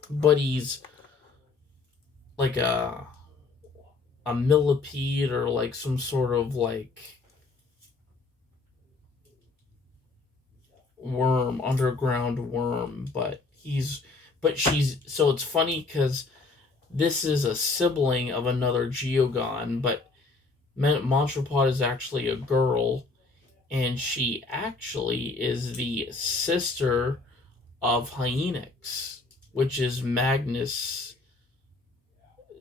But he's like a millipede or like some sort of like worm, underground worm. But so it's funny because this is a sibling of another Geogon, but Montropod is actually a girl, and she actually is the sister of Hyenix, which is Magnus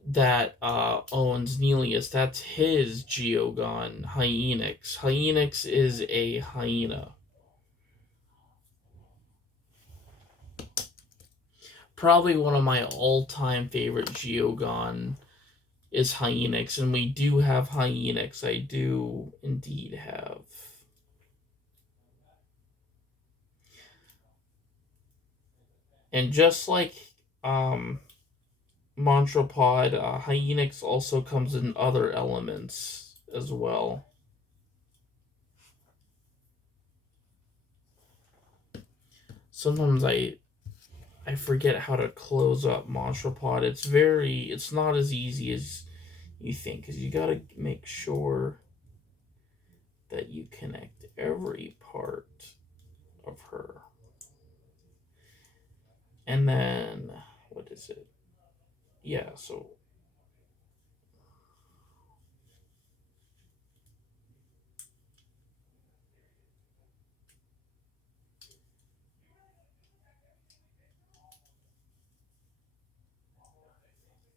that owns Nelius. That's his Geogon, Hyenix. Hyenix is a hyena. Probably one of my all-time favorite Geogon is Hyenix, and we do have Hyenix. I do indeed have. And just like Montropod, Hyenix also comes in other elements as well. sometimes I forget how to close up Monstropod. It's not as easy as you think, because you gotta make sure that you connect every part of her. And then, what is it? Yeah, so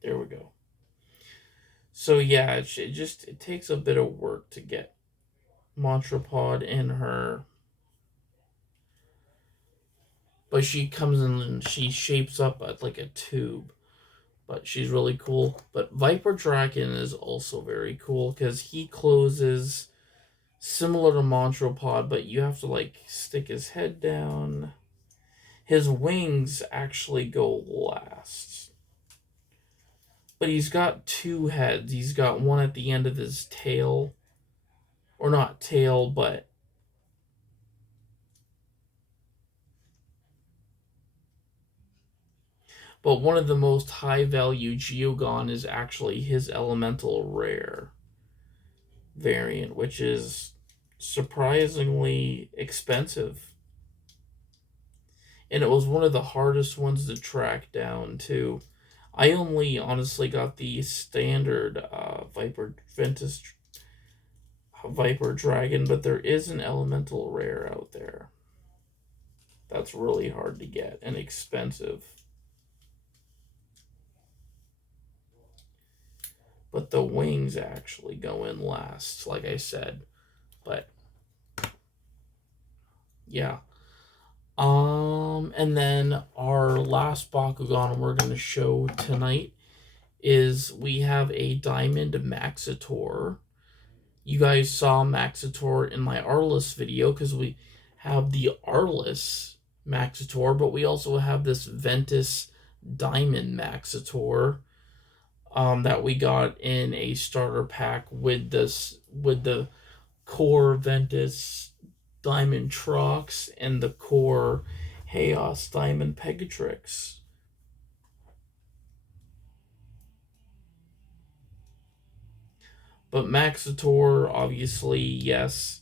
there we go. So yeah, it takes a bit of work to get Monstropod in her. But she comes in and she shapes up like a tube. But she's really cool. But Viper Dragon is also very cool because he closes similar to Monstropod, but you have to like stick his head down. His wings actually go last. But he's got two heads. He's got one at the end of his tail. Or not tail, but one of the most high value Geogon is actually his elemental rare variant, which is surprisingly expensive. And it was one of the hardest ones to track down, too. I only honestly got the standard Ventus Viper Dragon, but there is an elemental rare out there. That's really hard to get and expensive. But the wings actually go in last, like I said. But yeah. And then our last Bakugan we're going to show tonight is we have a Diamond Maxitor. You guys saw Maxitor in my Arliss video because we have the Arliss Maxitor, but we also have this Ventus Diamond Maxitor that we got in a starter pack with the core Ventus Diamond Trox and the core Chaos Diamond Pegatrix. But Maxitor, obviously, yes,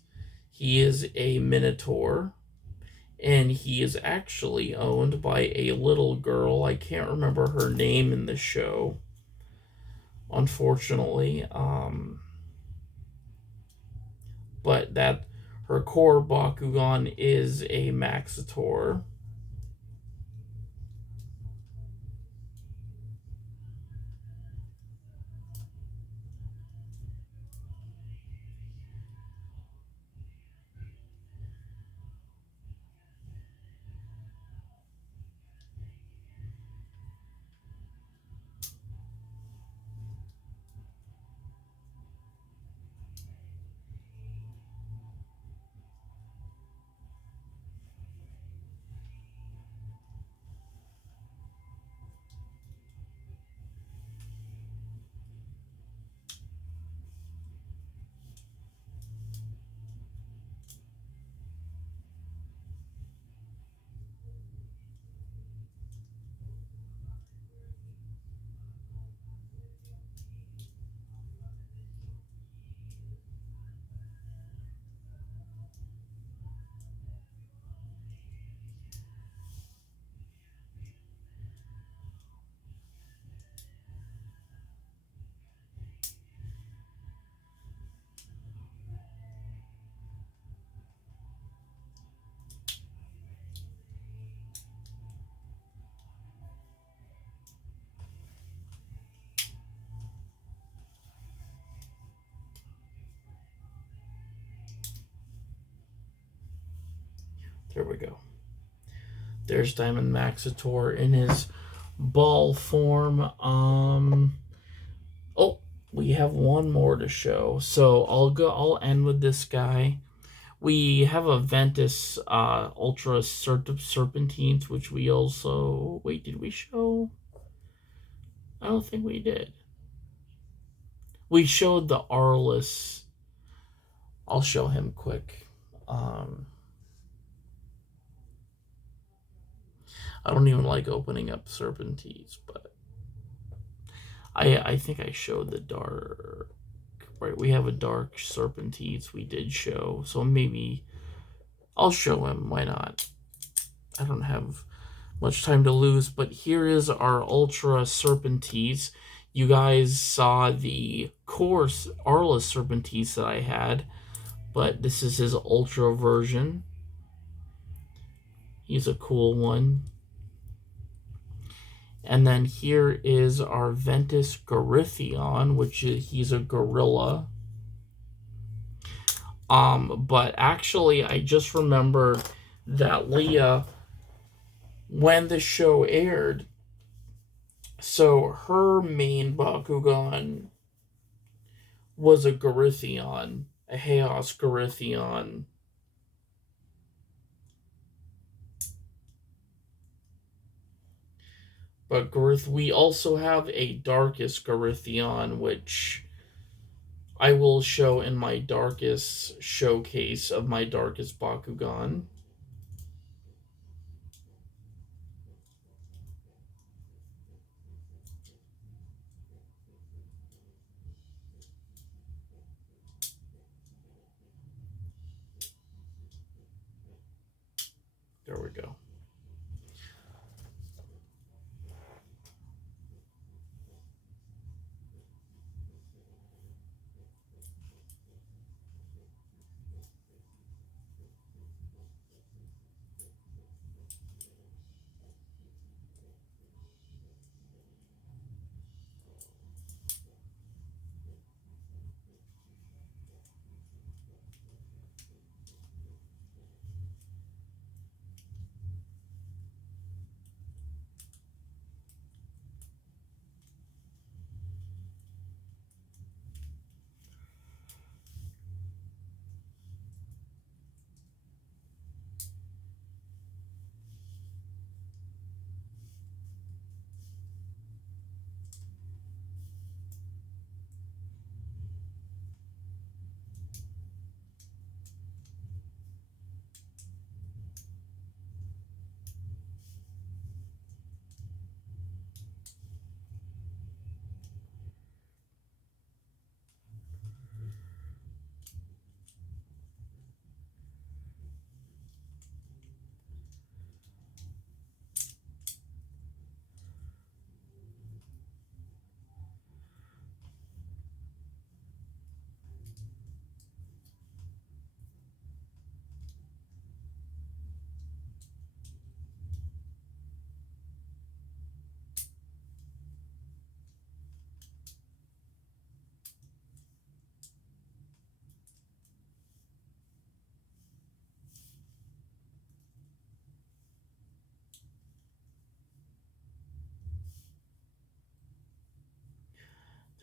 he is a Minotaur. And he is actually owned by a little girl. I can't remember her name in the show, unfortunately. But that her core Bakugan is a Maxitor. There we go. There's Diamond Maxitor in his ball form. Oh, we have one more to show. So I'll end with this guy. We have a Ventus Ultra Serpentines, which we also... Wait, did we show? I don't think we did. We showed the Arliss. I'll show him quick. I don't even like opening up serpentines, but I think I showed the dark. Right, we have a dark serpentines we did show, so maybe I'll show him. Why not? I don't have much time to lose, but here is our ultra serpentines. You guys saw the coarse Arla serpentines that I had, but this is his ultra version. He's a cool one. And then here is our Ventus Gorithion, which is, he's a gorilla. But actually, I just remembered that Leah, when the show aired, so her main bakugan was a Gorithion, a Chaos Gorithion. But we also have a Darkest Gorithion, which I will show in my Darkest showcase of my Darkest Bakugan. There we go.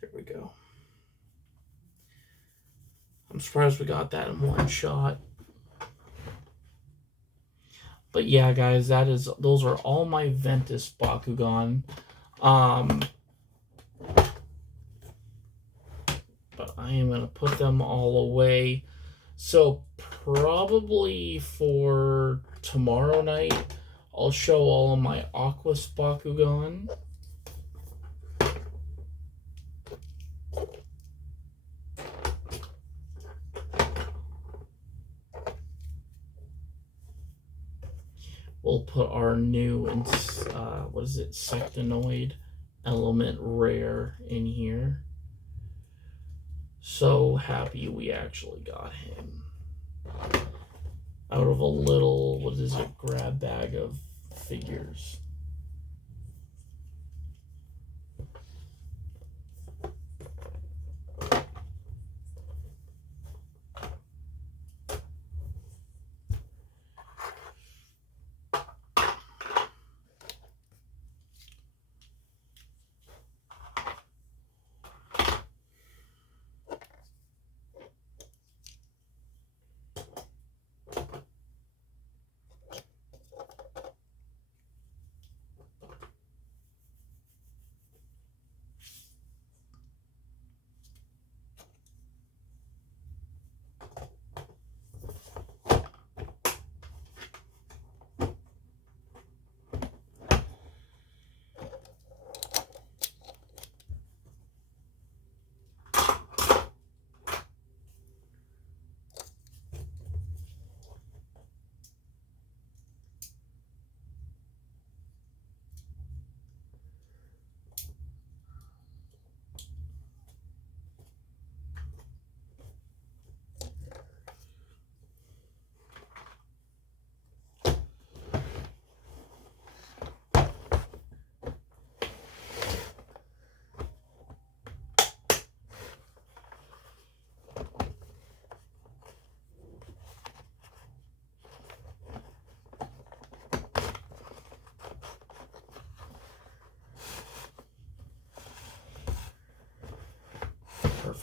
There we go. I'm surprised we got that in one shot. But yeah, guys, those are all my Ventus Bakugan. But I am gonna put them all away. So probably for tomorrow night, I'll show all of my Aquas Bakugan. We'll put our new, what is it, Sectinoid element rare in here. So happy we actually got him out of a little, what is it, grab bag of figures.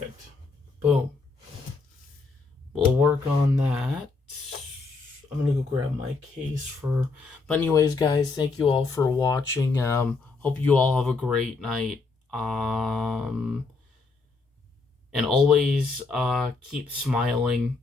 Perfect. Boom. We'll work on that. I'm gonna go grab my case for. But anyways, guys, thank you all for watching. Hope you all have a great night. And always keep smiling.